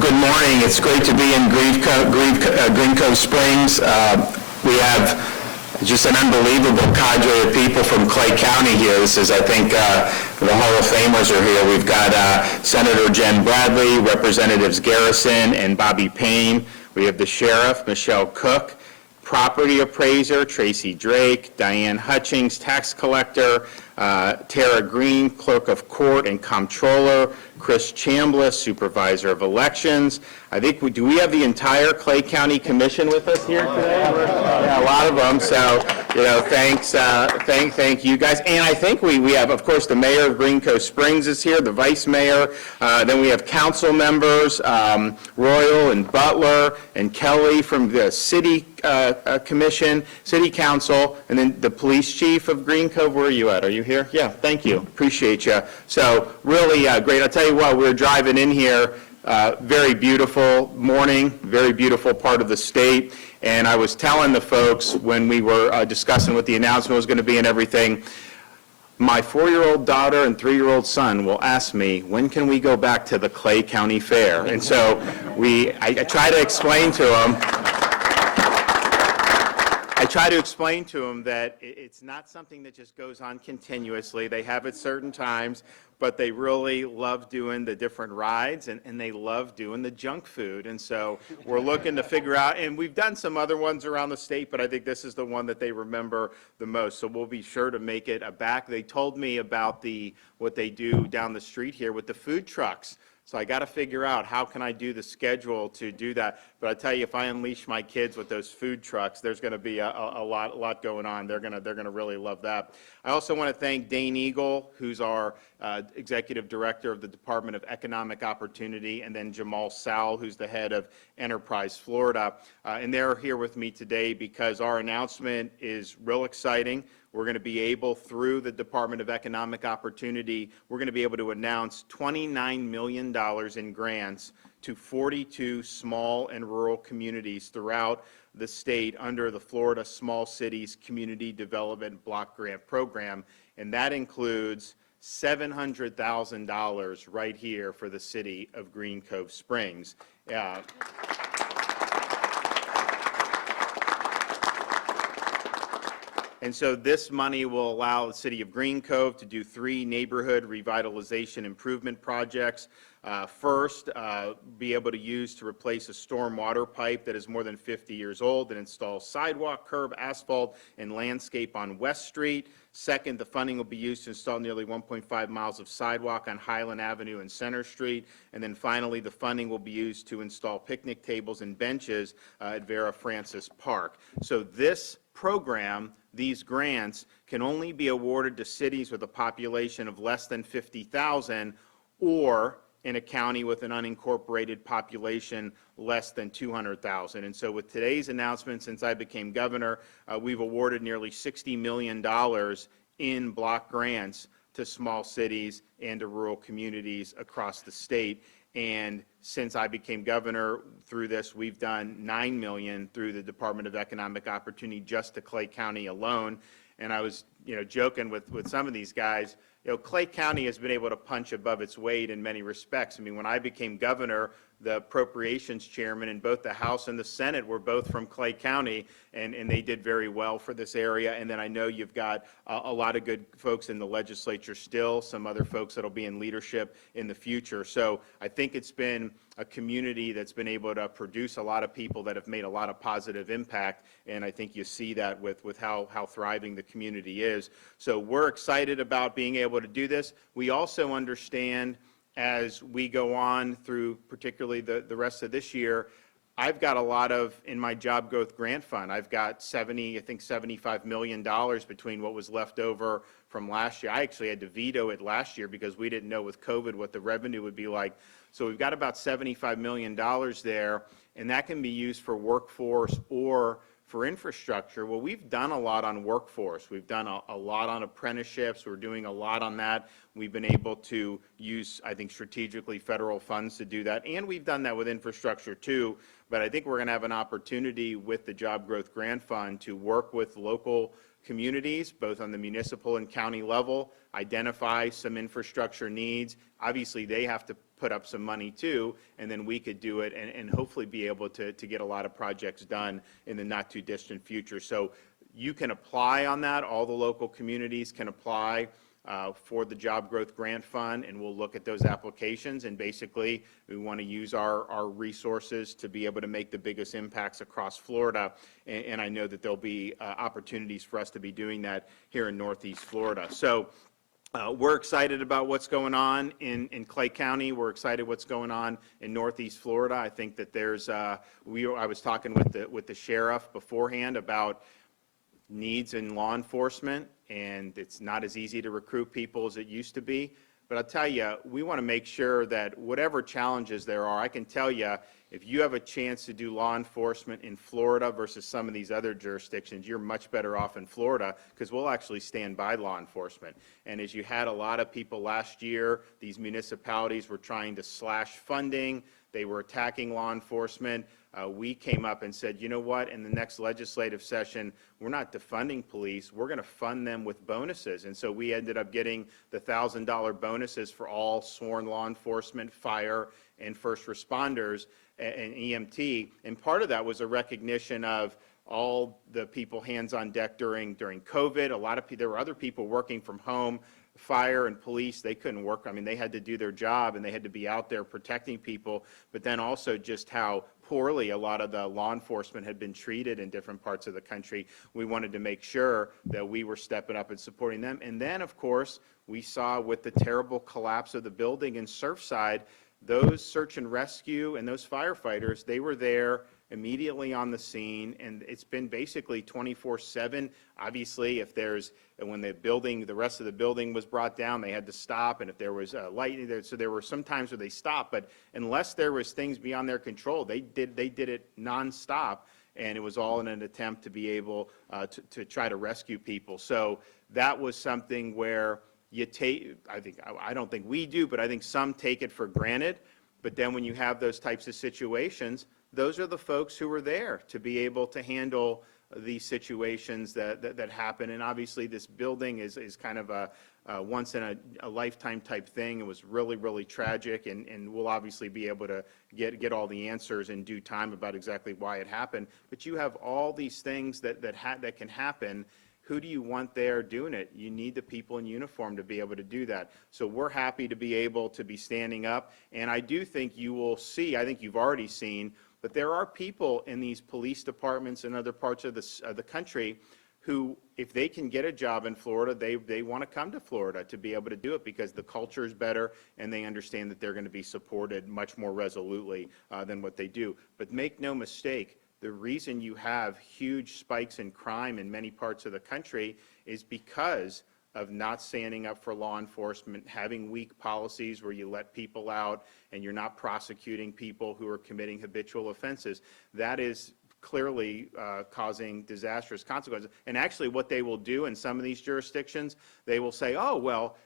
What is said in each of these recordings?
Well, good morning. It's great to be in Green Cove Springs. We have just an unbelievable cadre of people from Clay County here. This is, I think, the Hall of Famers are here. We've got Senator Jen Bradley, Representatives Garrison and Bobby Payne. We have the Sheriff, Michelle Cook, Property Appraiser, Tracy Drake, Diane Hutchings, Tax Collector, Tara Green, Clerk of Court and Comptroller, Chris Chambliss, Supervisor of Elections. I think do we have the entire Clay County Commission with us here today? Yeah, a lot of them. So, thanks, thank you guys. And I think we have, of course, the Mayor of Green Cove Springs is here, the Vice Mayor. Then we have council members, Royal and Butler and Kelly from the City Commission, City Council, and then the Police Chief of Green Cove. Where are you at? Are you here? Yeah, thank you. Appreciate you. So really great. I'll tell you what, we're driving in here. Very beautiful morning, very beautiful part of the state. And I was telling the folks when we were discussing what the announcement was going to be and everything, my 4-year-old daughter and 3-year-old son will ask me, when can we go back to the Clay County Fair? And so I try to explain to them, that it's not something that just goes on continuously. They have at certain times, but they really love doing the different rides, and they love doing the junk food. And so we're looking to figure out, and we've done some other ones around the state, but I think this is the one that they remember the most. So we'll be sure to make it a back. They told me about what they do down the street here with the food trucks. So I got to figure out how can I do the schedule to do that. But I tell you, if I unleash my kids with those food trucks, there's going to be a lot going on. They're going to really love that. I also want to thank Dane Eagle, who's our Executive Director of the Department of Economic Opportunity, and then Jamal Sowell, who's the head of Enterprise Florida. And they're here with me today because our announcement is real exciting. We're going to be able, through the Department of Economic Opportunity, we're going to be able to announce $29 million in grants to 42 small and rural communities throughout the state under the Florida Small Cities Community Development Block Grant Program. And that includes $700,000 right here for the city of Green Cove Springs. And so this money will allow the city of Green Cove to do 3 neighborhood revitalization improvement projects. First, be able to use to replace a storm water pipe that is more than 50 years old and install sidewalk, curb, asphalt, and landscape on West Street. Second, the funding will be used to install nearly 1.5 miles of sidewalk on Highland Avenue and Center Street. And then finally, the funding will be used to install picnic tables and benches at Vera Francis Park. So this program, these grants, can only be awarded to cities with a population of less than 50,000 or in a county with an unincorporated population less than 200,000. And so with today's announcement, since I became governor, we've awarded nearly $60 million in block grants to small cities and to rural communities across the state. And since I became governor, through this, we've done $9 million through the Department of Economic Opportunity just to Clay County alone. And I was, joking with some of these guys. Clay County has been able to punch above its weight in many respects. I mean, when I became governor, the appropriations chairman in both the House and the Senate were both from Clay County, and they did very well for this area. And then I know you've got a lot of good folks in the legislature still, some other folks that'll be in leadership in the future. So I think it's been a community that's been able to produce a lot of people that have made a lot of positive impact, and I think you see that with how thriving the community is. So we're excited about being able to do this. We also understand as we go on through particularly the rest of this year, I've got a lot in my job growth grant fund. I've got $75 million between what was left over from last year. I actually had to veto it last year because we didn't know with COVID what the revenue would be like. So we've got about $75 million there, and that can be used for workforce or for infrastructure. Well, we've done a lot on workforce. We've done a lot on apprenticeships. We're doing a lot on that. We've been able to use, I think, strategically federal funds to do that. And we've done that with infrastructure too. But I think we're going to have an opportunity with the Job Growth Grant Fund to work with local communities, both on the municipal and county level, identify some infrastructure needs. Obviously, they have to put up some money too, and then we could do it and hopefully be able to get a lot of projects done in the not too distant future. So you can apply on that. All the local communities can apply for the Job Growth Grant Fund, and we'll look at those applications. And basically, we want to use our resources to be able to make the biggest impacts across Florida. And I know that there'll be opportunities for us to be doing that here in Northeast Florida. So we're excited about what's going on in Clay County. We're excited what's going on in Northeast Florida. I think that there's I was talking with the sheriff beforehand about needs in law enforcement, and it's not as easy to recruit people as it used to be. But I'll tell you, we want to make sure that whatever challenges there are, I can tell you, if you have a chance to do law enforcement in Florida versus some of these other jurisdictions, you're much better off in Florida because we'll actually stand by law enforcement. And as you had a lot of people last year, these municipalities were trying to slash funding. They were attacking law enforcement. We came up and said, you know what, in the next legislative session, we're not defunding police, we're going to fund them with bonuses. And so we ended up getting the $1,000 bonuses for all sworn law enforcement, fire, and first responders and EMT. And part of that was a recognition of all the people hands on deck during COVID. A lot of there were other people working from home. Fire and police, they couldn't work. I mean, they had to do their job and they had to be out there protecting people, but then also just how poorly a lot of the law enforcement had been treated in different parts of the country. We wanted to make sure that we were stepping up and supporting them. And then, of course, we saw with the terrible collapse of the building in Surfside, those search and rescue and those firefighters, they were there immediately on the scene, and it's been basically 24/7. Obviously, when the rest of the building was brought down, they had to stop, and if there was lightning there, so there were some times where they stopped, but unless there was things beyond their control, they did it nonstop, and it was all in an attempt to be able to try to rescue people. So that was something where you take, I don't think we do, but I think some take it for granted. But then when you have those types of situations, those are the folks who are there to be able to handle these situations that happen. And obviously this building is kind of a once in a lifetime type thing. It was really, really tragic, and we'll obviously be able to get all the answers in due time about exactly why it happened. But you have all these things that can happen. Who do you want there doing it? You need the people in uniform to be able to do that. So we're happy to be able to be standing up. And I do think you will see, I think you've already seen, but there are people in these police departments and other parts of the country who, if they can get a job in Florida, they want to come to Florida to be able to do it because the culture is better and they understand that they're going to be supported much more resolutely than what they do. But make no mistake, the reason you have huge spikes in crime in many parts of the country is because of not standing up for law enforcement, having weak policies where you let people out and you're not prosecuting people who are committing habitual offenses. That is clearly causing disastrous consequences. And actually what they will do in some of these jurisdictions, they will say, oh, well,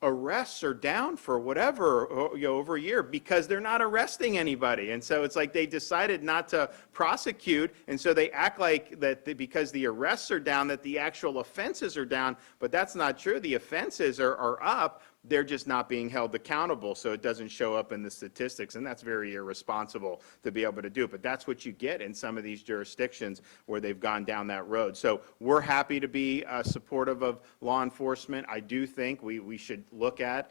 arrests are down for whatever, over a year because they're not arresting anybody. And so it's like they decided not to prosecute, and so they act like that because the arrests are down, that the actual offenses are down, but that's not true. The offenses are up. They're just not being held accountable, so it doesn't show up in the statistics, and that's very irresponsible to be able to do. But that's what you get in some of these jurisdictions where they've gone down that road. So we're happy to be supportive of law enforcement. I do think we should look at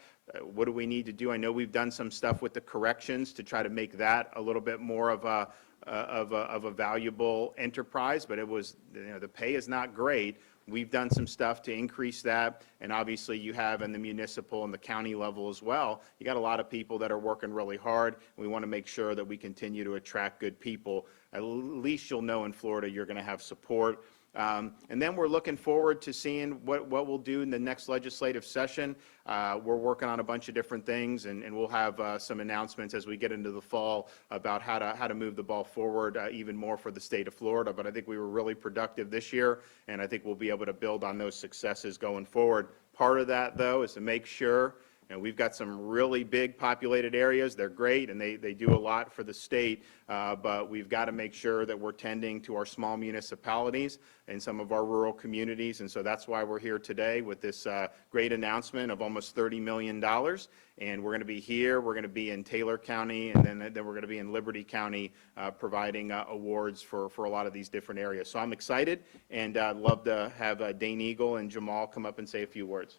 what do we need to do. I know we've done some stuff with the corrections to try to make that a little bit more of a valuable enterprise, but it was, the pay is not great. We've done some stuff to increase that, and obviously you have in the municipal and the county level as well. You got a lot of people that are working really hard. We want to make sure that we continue to attract good people. At least you'll know in Florida you're going to have support. And then we're looking forward to seeing what we'll do in the next legislative session. We're working on a bunch of different things, and we'll have some announcements as we get into the fall about how to move the ball forward even more for the state of Florida. But I think we were really productive this year, and I think we'll be able to build on those successes going forward. Part of that, though, is to make sure And we've got some really big populated areas. They're great, and they do a lot for the state, but we've got to make sure that we're tending to our small municipalities and some of our rural communities. And so that's why we're here today with this great announcement of almost $30 million. And we're going to be here, we're going to be in Taylor County, and then we're going to be in Liberty County providing awards for a lot of these different areas. So I'm excited, and I'd love to have Dane Eagle and Jamal come up and say a few words.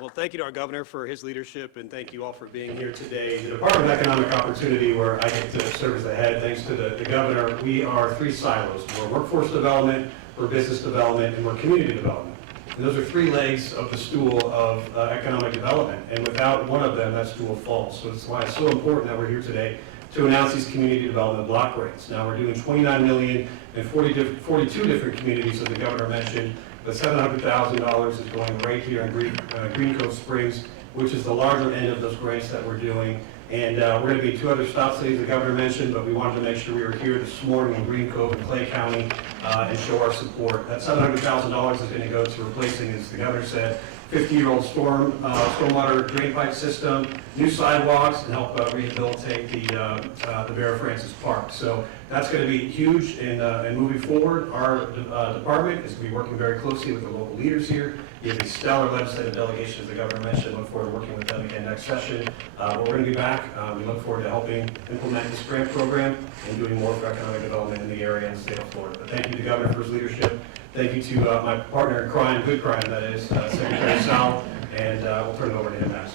Well, thank you to our governor for his leadership, and thank you all for being here today. The Department of Economic Opportunity, where I get to serve as the head, thanks to the governor, we are three silos. We're workforce development, we're business development, and we're community development. And those are three legs of the stool of economic development, and without one of them, that stool falls. So that's why it's so important that we're here today to announce these community development block grants. Now, we're doing $29 million in 42 different communities, as the governor mentioned. The $700,000 is going right here in Green Cove Springs, which is the larger end of those grants that we're doing. And we're going to be 2 other stop cities the governor mentioned, but we wanted to make sure we were here this morning in Green Cove and Clay County and show our support. That $700,000 is going to go to replacing, as the governor said, 50-year-old stormwater drain pipe system, new sidewalks, and help rehabilitate the Vera Francis Park. So that's going to be huge, and moving forward, our department is going to be working very closely with the local leaders here. We have a stellar legislative delegation, as the governor mentioned. Look forward to working with them again next session. But we're going to be back. We look forward to helping implement this grant program and doing more for economic development in the area and the state of Florida. But thank you to the governor for his leadership. Thank you to my partner in crime, good crime that is, Secretary Sal, and we'll turn it over to him next.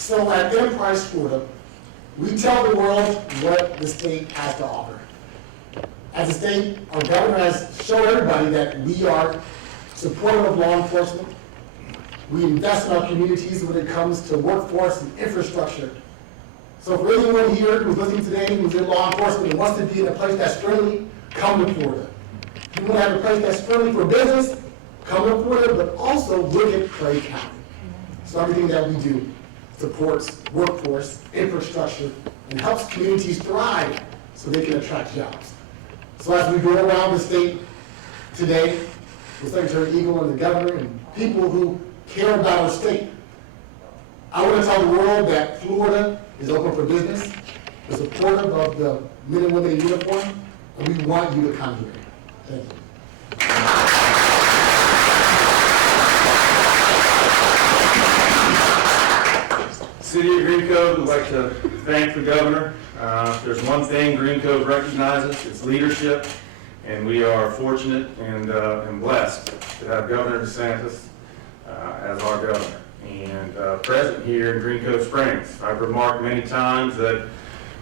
So at Enterprise Florida, we tell the world what the state has to offer. As a state, our governor has shown everybody that we are supportive of law enforcement. We invest in our communities when it comes to workforce and infrastructure. So for anyone here who's listening today who's in law enforcement and wants to be in a place that's friendly, come to Florida. If you want to have a place that's friendly for business, come to Florida, but also look at Clay County. So everything that we do supports workforce, infrastructure, and helps communities thrive so they can attract jobs. So as we go around the state today with Secretary Eagle and the governor and people who care about our state, I want to tell the world that Florida is open for business, we're supportive of the men and women in uniform, and we want you to come here. Thank you. City of Green Cove would like to thank the governor. If there's one thing Green Cove recognizes, it's leadership, and we are fortunate and blessed to have Governor DeSantis as our governor and present here in Green Cove Springs. I've remarked many times that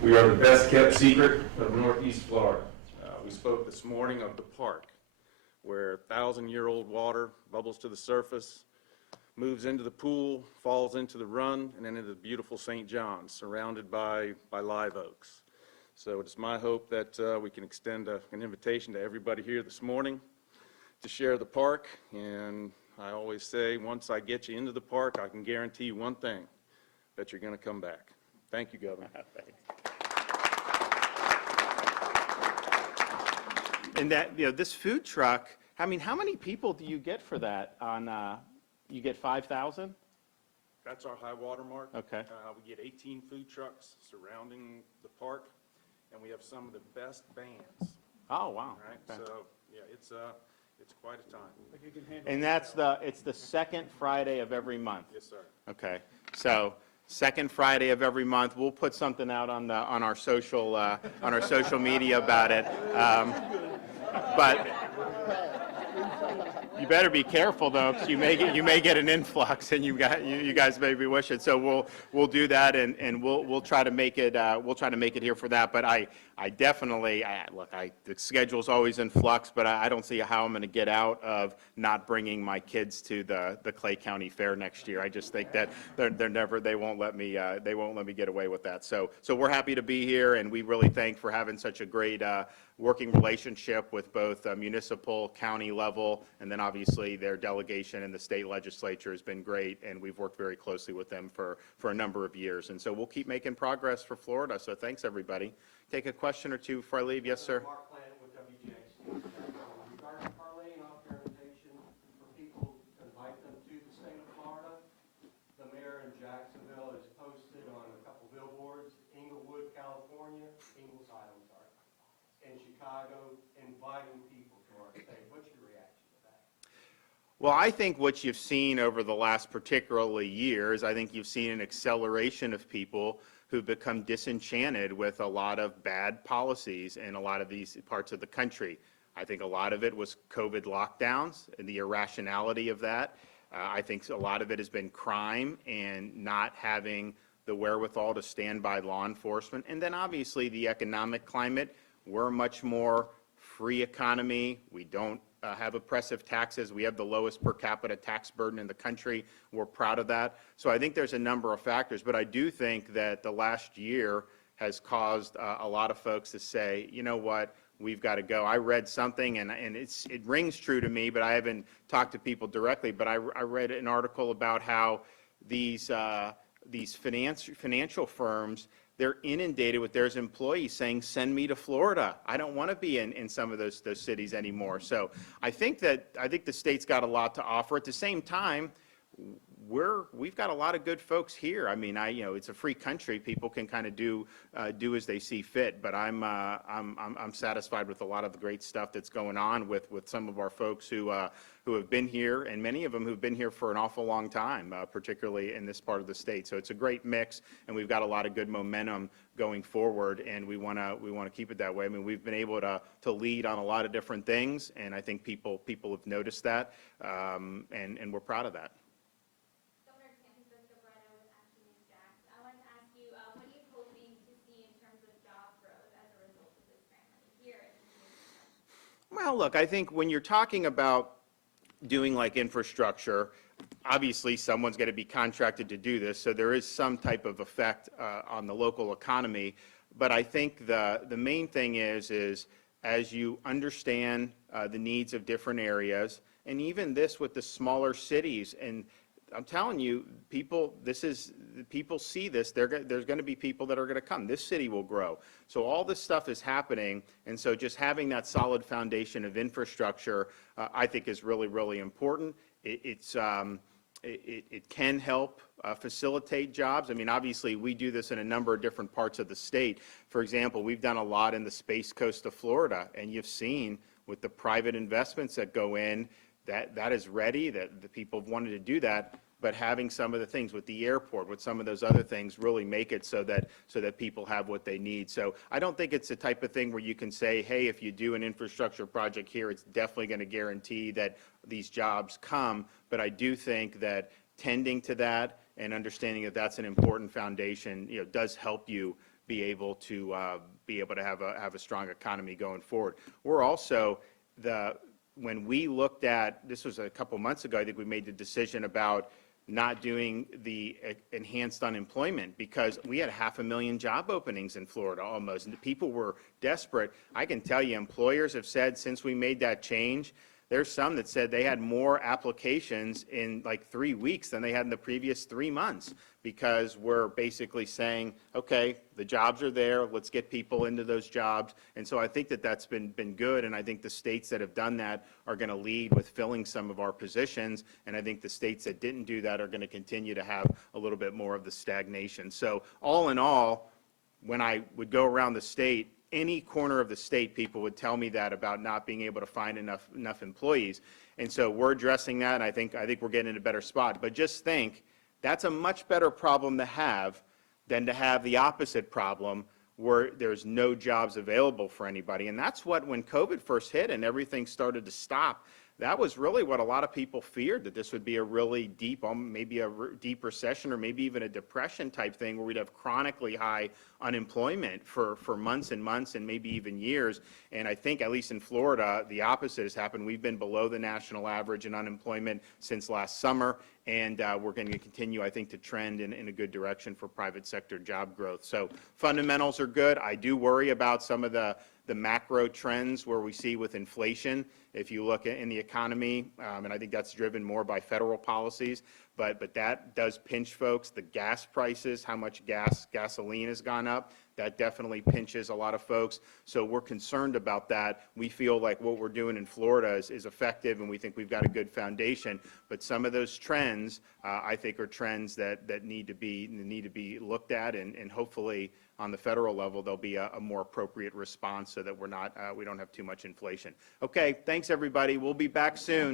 we are the best kept secret of Northeast Florida. We spoke this morning of the park, where 1,000-year-old water bubbles to the surface, moves into the pool, falls into the run, and then into the beautiful St. John's, surrounded by live oaks. So it's my hope that we can extend an invitation to everybody here this morning to share the park. And I always say, once I get you into the park, I can guarantee you one thing, that you're going to come back. Thank you, Governor. And that, this food truck, I mean, how many people do you get for that on, you get 5,000? That's our high water mark. Okay. We get 18 food trucks surrounding the park, and we have some of the best bands. Oh, wow. Right? Okay. So, yeah, it's quite a time. And it's the second Friday of every month? Yes, sir. Okay, so second Friday of every month, we'll put something out on our social media about it. But you better be careful though, because you may get an influx, and you guys may be wishing. So we'll do that, and we'll try to make it here for that. But I definitely look. The schedule's always in flux, but I don't see how I'm going to get out of not bringing my kids to the Clay County Fair next year. I just think that they won't let me get away with that. So we're happy to be here, and we really thank for having such a great working relationship with both municipal, county level, and then obviously their delegation in the state legislature has been great, and we've worked very closely with them for a number of years. And so we'll keep making progress for Florida, so thanks, everybody. Take a question or two before I leave. Yes, sir? Mark Plant with WGX. Regarding parlaying off your invitation for people to invite them to the state of Florida, the mayor in Jacksonville has posted on a couple billboards, Inglewood, California, Ingleside, I'm sorry, and Chicago, inviting people to our state. What's your reaction to that? Well, I think what you've seen over the last particularly years, I think you've seen an acceleration of people who've become disenchanted with a lot of bad policies in a lot of these parts of the country. I think a lot of it was COVID lockdowns and the irrationality of that. I think a lot of it has been crime and not having the wherewithal to stand by law enforcement. And then obviously the economic climate. We're a much more free economy. We don't have oppressive taxes. We have the lowest per capita tax burden in the country. We're proud of that. So I think there's a number of factors, but I do think that the last year has caused a lot of folks to say, you know what, we've got to go. I read something, and it rings true to me, but I haven't talked to people directly, but I read an article about how these financial firms, they're inundated with their employees saying, send me to Florida. I don't want to be in some of those cities anymore. So I think the state's got a lot to offer. At the same time, we've got a lot of good folks here. I mean, it's a free country. People can kind of do as they see fit. But I'm satisfied with a lot of the great stuff that's going on with some of our folks who have been here, and many of them who've been here for an awful long time, particularly in this part of the state. So it's a great mix, and we've got a lot of good momentum going forward, and we want to keep it that way. I mean, we've been able to lead on a lot of different things, and I think people have noticed that, and we're proud of that. I wanted to ask you, what are you hoping to see in terms of job growth as a result of this grant money here in the community? Well, look, I think when you're talking about doing like infrastructure, obviously someone's going to be contracted to do this, so there is some type of effect on the local economy. But I think the main thing is as you understand the needs of different areas, and even this with the smaller cities, and I'm telling you, people see this. There's going to be people that are going to come. This city will grow. So all this stuff is happening, and so just having that solid foundation of infrastructure, I think, is really, really important. It can help facilitate jobs. I mean, obviously, we do this in a number of different parts of the state. For example, we've done a lot in the Space Coast of Florida, and you've seen with the private investments that go in, that is ready, that the people have wanted to do that, but having some of the things with the airport, with some of those other things, really make it so that people have what they need. So I don't think it's the type of thing where you can say, hey, if you do an infrastructure project here, it's definitely going to guarantee that these jobs come. But I do think that tending to that and understanding that that's an important foundation, does help you be able to have a strong economy going forward. We're also when we looked at, this was a couple months ago, I think we made the decision about not doing the enhanced unemployment because we had 500,000 job openings in Florida almost, and people were desperate. I can tell you, employers have said since we made that change, there's some that said they had more applications in like 3 weeks than they had in the previous 3 months because we're basically saying, okay, the jobs are there, let's get people into those jobs. And so I think that's been good, and I think the states that have done that are going to lead with filling some of our positions, and I think the states that didn't do that are going to continue to have a little bit more of the stagnation. So all in all, when I would go around the state, any corner of the state, people would tell me that about not being able to find enough employees. And so we're addressing that, and I think we're getting in a better spot. But just think, that's a much better problem to have than to have the opposite problem where there's no jobs available for anybody. And that's what, when COVID first hit and everything started to stop, that was really what a lot of people feared, that this would be a really deep, maybe a deep recession or maybe even a depression type thing where we'd have chronically high unemployment for months and months and maybe even years. And I think, at least in Florida, the opposite has happened. We've been below the national average in unemployment since last summer, and we're going to continue, I think, to trend in a good direction for private sector job growth. So fundamentals are good. I do worry about some of the the macro trends where we see with inflation. If you look in the economy, and I think that's driven more by federal policies, but that does pinch folks. The gas prices, how much gasoline has gone up, that definitely pinches a lot of folks. So we're concerned about that. We feel like what we're doing in Florida is effective, and we think we've got a good foundation. But some of those trends, I think, are trends that need to be looked at, and hopefully on the federal level there'll be a more appropriate response so that we don't have too much inflation. Okay, thanks everybody. We'll be back soon.